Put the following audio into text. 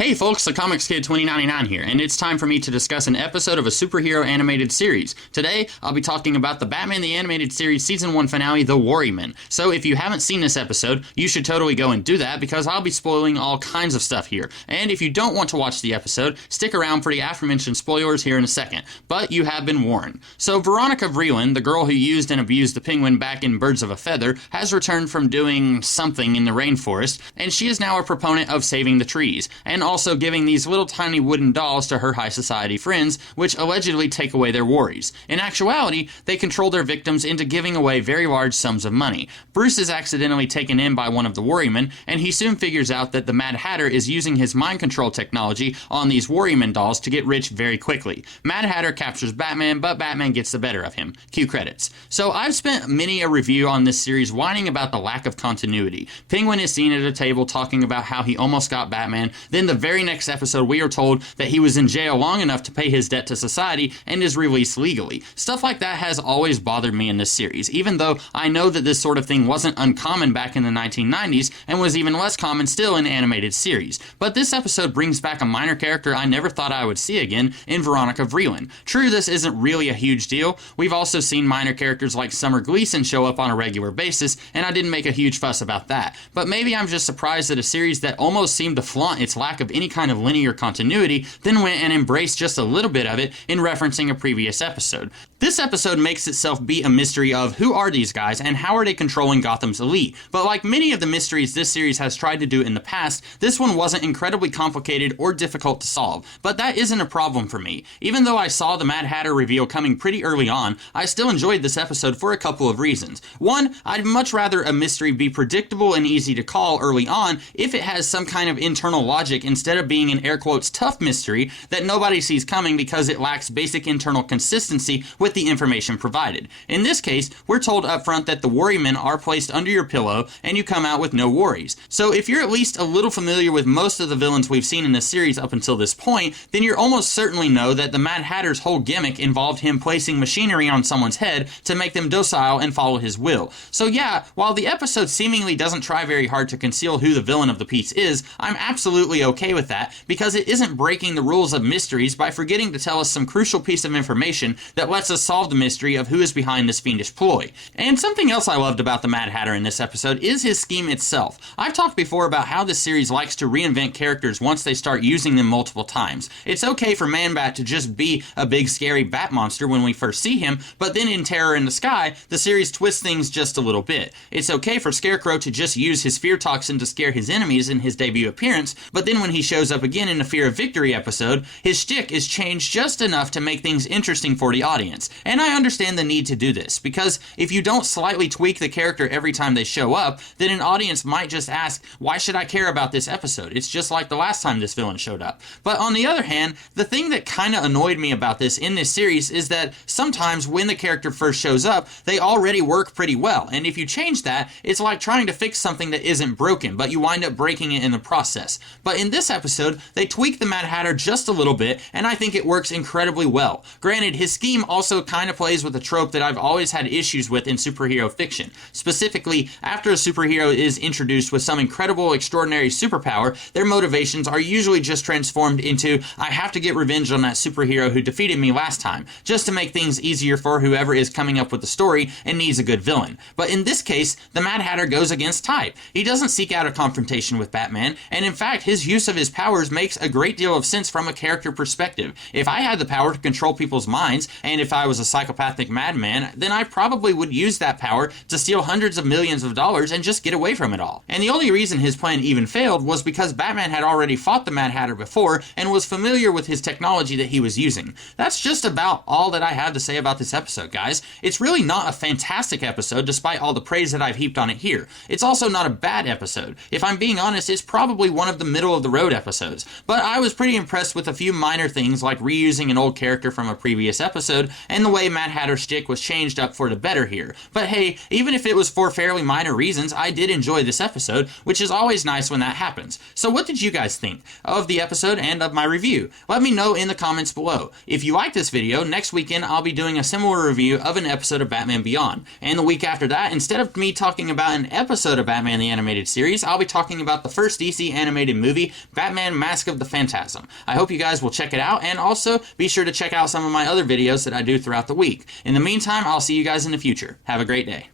Hey folks, the Comics Kid 2099 here, and it's time for me to discuss an episode of a superhero animated series. Today, I'll be talking about the Batman the Animated Series Season 1 finale, The Worrymen. So if you haven't seen this episode, you should totally go and do that because I'll be spoiling all kinds of stuff here. And if you don't want to watch the episode, stick around for the aforementioned spoilers here in a second. But you have been warned. So Veronica Vreeland, the girl who used and abused the penguin back in Birds of a Feather, has returned from doing something in the rainforest, and she is now a proponent of saving the trees, and also giving these little tiny wooden dolls to her high society friends, which allegedly take away their worries. In actuality, they control their victims into giving away very large sums of money. Bruce is accidentally taken in by one of the Worrymen, and he soon figures out that the Mad Hatter is using his mind control technology on these Worrymen dolls to get rich very quickly. Mad Hatter captures Batman, but Batman gets the better of him. Cue credits. So I've spent many a review on this series whining about the lack of continuity. Penguin is seen at a table talking about how he almost got Batman, then the very next episode we are told that he was in jail long enough to pay his debt to society and is released legally. Stuff like that has always bothered me in this series, even though I know that this sort of thing wasn't uncommon back in the 1990s and was even less common still in animated series. But this episode brings back a minor character I never thought I would see again in Veronica Vreeland. True, this isn't really a huge deal. We've also seen minor characters like Summer Gleason show up on a regular basis, and I didn't make a huge fuss about that. But maybe I'm just surprised that a series that almost seemed to flaunt its lack of any kind of linear continuity then went and embraced just a little bit of it in referencing a previous episode. This episode makes itself be a mystery of who are these guys and how are they controlling Gotham's elite. But like many of the mysteries this series has tried to do in the past, this one wasn't incredibly complicated or difficult to solve. But that isn't a problem for me. Even though I saw the Mad Hatter reveal coming pretty early on, I still enjoyed this episode for a couple of reasons. One, I'd much rather a mystery be predictable and easy to call early on if it has some kind of internal logic instead of being an air quotes tough mystery that nobody sees coming because it lacks basic internal consistency with the information provided. In this case, we're told up front that the Worrymen are placed under your pillow and you come out with no worries. So if you're at least a little familiar with most of the villains we've seen in this series up until this point, then you almost certainly know that the Mad Hatter's whole gimmick involved him placing machinery on someone's head to make them docile and follow his will. So yeah, while the episode seemingly doesn't try very hard to conceal who the villain of the piece is, I'm absolutely okay with that because it isn't breaking the rules of mysteries by forgetting to tell us some crucial piece of information that lets us solve the mystery of who is behind this fiendish ploy. And something else I loved about the Mad Hatter in this episode is his scheme itself. I've talked before about how this series likes to reinvent characters once they start using them multiple times. It's okay for Man-Bat to just be a big scary bat monster when we first see him, but then in Terror in the Sky, the series twists things just a little bit. It's okay for Scarecrow to just use his fear toxin to scare his enemies in his debut appearance, but then when he shows up again in the Fear of Victory episode, his shtick is changed just enough to make things interesting for the audience. And I understand the need to do this, because if you don't slightly tweak the character every time they show up, then an audience might just ask, why should I care about this episode? It's just like the last time this villain showed up. But on the other hand, the thing that kinda annoyed me about this in this series is that sometimes when the character first shows up, they already work pretty well, and if you change that, it's like trying to fix something that isn't broken, but you wind up breaking it in the process. But in this episode, they tweak the Mad Hatter just a little bit, and I think it works incredibly well. Granted, his scheme also kind of plays with a trope that I've always had issues with in superhero fiction. Specifically, after a superhero is introduced with some incredible, extraordinary superpower, their motivations are usually just transformed into, I have to get revenge on that superhero who defeated me last time, just to make things easier for whoever is coming up with the story and needs a good villain. But in this case, the Mad Hatter goes against type. He doesn't seek out a confrontation with Batman, and in fact, his use of his powers makes a great deal of sense from a character perspective. If I had the power to control people's minds, and if I was a psychopathic madman, then I probably would use that power to steal hundreds of millions of dollars and just get away from it all. And the only reason his plan even failed was because Batman had already fought the Mad Hatter before and was familiar with his technology that he was using. That's just about all that I have to say about this episode, guys. It's really not a fantastic episode despite all the praise that I've heaped on it here. It's also not a bad episode. If I'm being honest, it's probably one of the middle of the road episodes. But I was pretty impressed with a few minor things like reusing an old character from a previous episode and the way Mad Hatter's shtick was changed up for the better here. But hey, even if it was for fairly minor reasons, I did enjoy this episode, which is always nice when that happens. So what did you guys think of the episode and of my review? Let me know in the comments below. If you like this video, next weekend I'll be doing a similar review of an episode of Batman Beyond. And the week after that, instead of me talking about an episode of Batman the Animated Series, I'll be talking about the first DC animated movie Batman Mask of the Phantasm. I hope you guys will check it out, and also be sure to check out some of my other videos that I do throughout the week. In the meantime, I'll see you guys in the future. Have a great day.